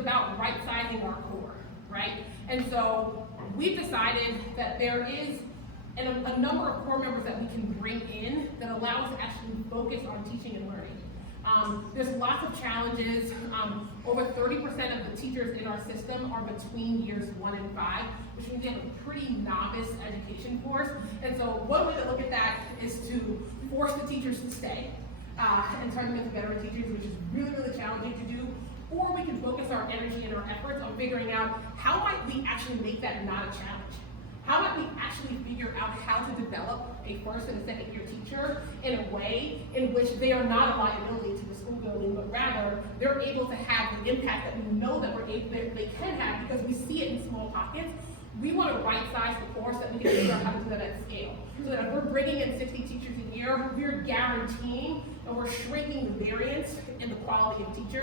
about right-sizing our core, right? And so we've decided that there is a number of core members that we can bring in that allow us to actually focus on teaching and learning. There's lots of challenges. Over 30% of the teachers in our system are between years 1 and 5, which means they have a pretty novice education course. And so one way to look at that is to force the teachers to stay and turn them into veteran teachers, which is really, really challenging to do. Or we can focus our energy and our efforts on figuring out how might we actually make that not a challenge. How might we actually figure out how to develop a first and a second year teacher in a way in which they are not a liability to the school building, but rather they're able to have the impact that we know that they can have because we see it in small pockets. We want to right-size the course that we can figure out how to do that at scale. So that if we're bringing in 60 teachers a year, we're guaranteeing and we're shrinking the variance in the quality of teachers.